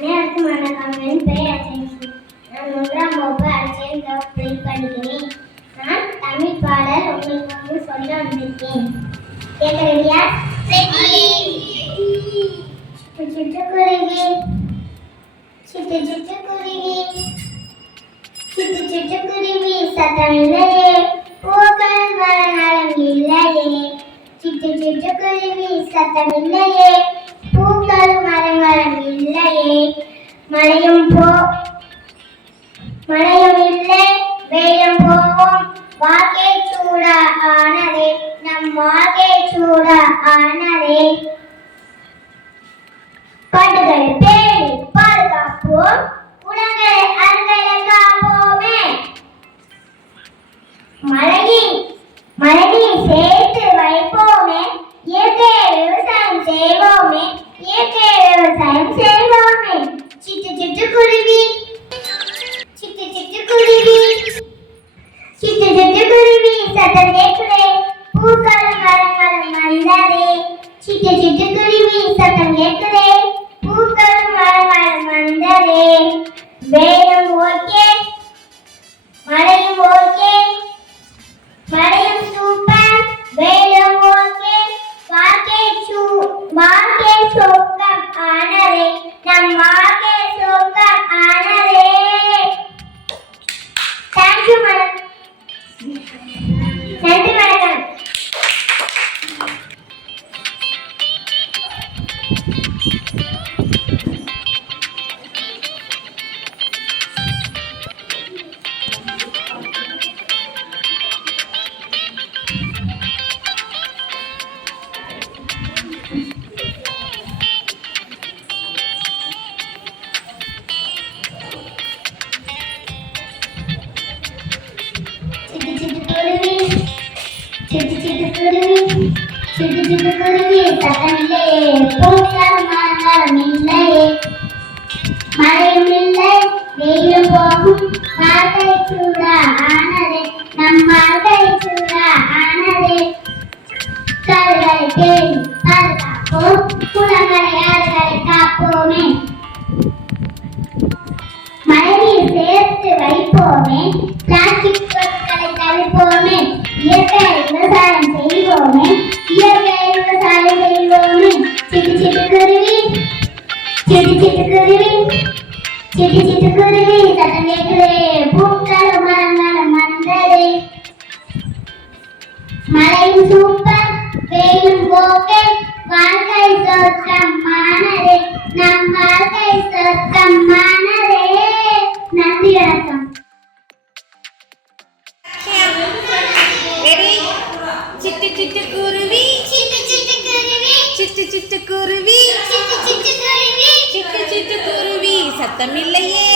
அனைவருக்கும் வணக்கம். என் பெயர் அஜயஸ்ரீ. நான் 1ஆம் வகுப்பு அடிச்சேன் படிக்கிறேன். நான் தமிழ் பாடல் உங்களுக்கு சொல்ல வந்திருக்கேன். கேட்கறியா? சிட்டுக்குருவி சிட்டு சிட்டுக்குருவி சிட்டு சிட்டுக்குருவி சத்தம் இல்லையே, பூக்கள் மரங்களும் இல்லையே. சிட்டு சிட்டுக்குருவி சத்தம் இல்லையே, பூக்கள் மரங்களும் இல்லையே. மழையும் இல்லை, வெயிலும் போவோம், வாழ்க்கை சூடா ஆனதே, நம் வாழ்க்கை சூடா ஆனதே. பாட்டுகளை பேணி பாதுகாப்போம், உலகை அருகலை காப்போமே. மழையை சேர்த்து வைப்போமே, இயற்கை விவசாயம் செய்வோமே, இயற்கை விவசாயம் செய்வோமே. சிட்டு சிட்டுக்குருவி சிட்டு சிட்டுக்குருவி சிட்டு சிட்டுக்குருவி சத்தம் கேட்குதே, பூக்களும் மரங்களும் வந்ததே. சிட்டு சிட்டுக்குருவி சத்தம் கேட்குதே, பூக்களும் மரங்களும் வந்ததே. வேலும் ஓகே, மழையும் ஓகே, மழையும் சூப்பர், வேலும் ஓகே, வாழ்க்கை சொர்க்கம் ஆனதே, நம் வாழ்க்கை சொர்க்கம் ஆனதே. Thank you madam. நன்றி வணக்கம். சிட்டு சிட்டுக்குருவி சிட்டு சிட்டுக்குருவி சத்தம் இல்லையே, பூக்களும் மரங்களும் இல்லையே. மழையும் இல்லை, வெயிலும் போகும், வாழ்க்கை சூடா ஆனதே, நம் வாழ்க்கை சூடா ஆனதே. காடுகளை தேடி பாதுகாப்போம், குளங்களை ஆறுகளை காப்போமே. மழைநீர் சேர்த்து வைப்போமே, பிளாஸ்டிக் பொருட்களை தவிர்ப்போமே, இயற்கை விவசாயம் செய்வோமே, இயற்கை விவசாயம் செய்வோமே. சிட்டு சிட்டுக்குருவி சிட்டு சிட்டுக்குருவி சிட்டு சிட்டுக்குருவி சத்தம் கேட்குதே, பூக்களும் மரங்களும் வந்ததே. மழையும் சூப்பர், வெயிலும் ஓகே, வாழ்க்கை சொர்க்கம் ஆனதே, நம் வாழ்க்கை சொர்க்கம் ஆனதே. நன்றி வணக்கம். சிட்டு சிட்டுக்குருவி சிட்டு சிட்டுக்குருவி சிட்டு சிட்டுக்குருவி சிட்டு சிட்டுக்குருவி சிட்டு சிட்டுக்குருவி சத்தம் இல்லையே,